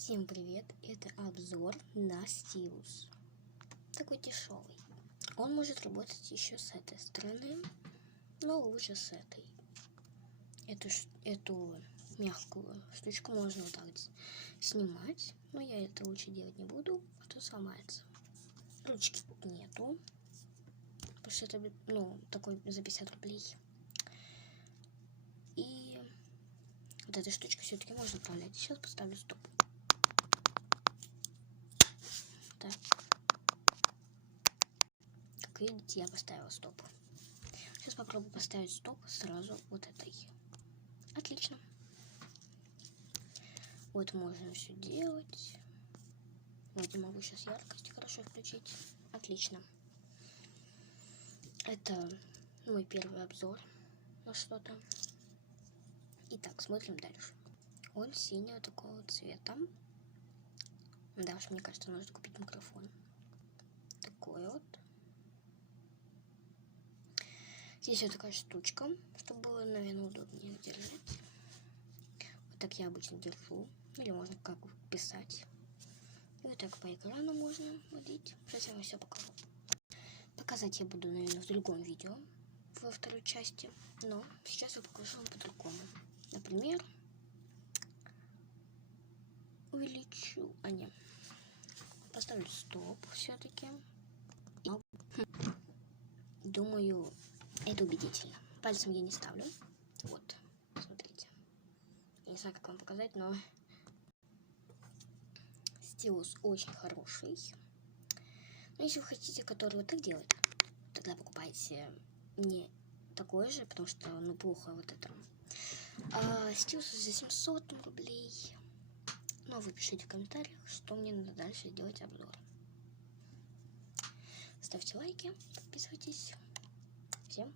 Всем привет! Это обзор на стилус. Такой дешевый. Он может работать еще с этой стороны, но лучше с этой. Эту мягкую штучку можно вот так снимать, но я это лучше делать не буду, а то сломается. Ручки нету, потому что это такой за 50 рублей. И вот этой штучкой все-таки можно управлять. Сейчас поставлю стоп. Так. Как видите, я поставила стоп. Сейчас попробую поставить стоп сразу вот этой. Отлично. Вот можно все делать. Вот я могу сейчас яркость хорошо включить. Отлично. Это мой первый обзор на что-то. Итак, смотрим дальше. Он синего такого цвета. Дальше, мне кажется, нужно купить микрофон. Такой вот. Здесь вот такая штучка, чтобы было, наверное, удобнее держать. Вот так я обычно держу. Или можно как писать. И вот так по экрану можно водить. Сейчас я вам все покажу. Показать я буду, наверное, в другом видео, во второй части. Но сейчас я покажу вам по-другому. Например, увеличу... Поставлю стоп все-таки. Думаю, это убедительно. Пальцем я не ставлю. Вот, смотрите. Я не знаю, как вам показать, но стилус очень хороший. Но если вы хотите, который вот так делает, тогда покупайте не такой же, потому что плохо вот это. Стилус за 700 рублей. Но вы пишите в комментариях, что мне надо дальше делать обзор. Ставьте лайки, подписывайтесь. Всем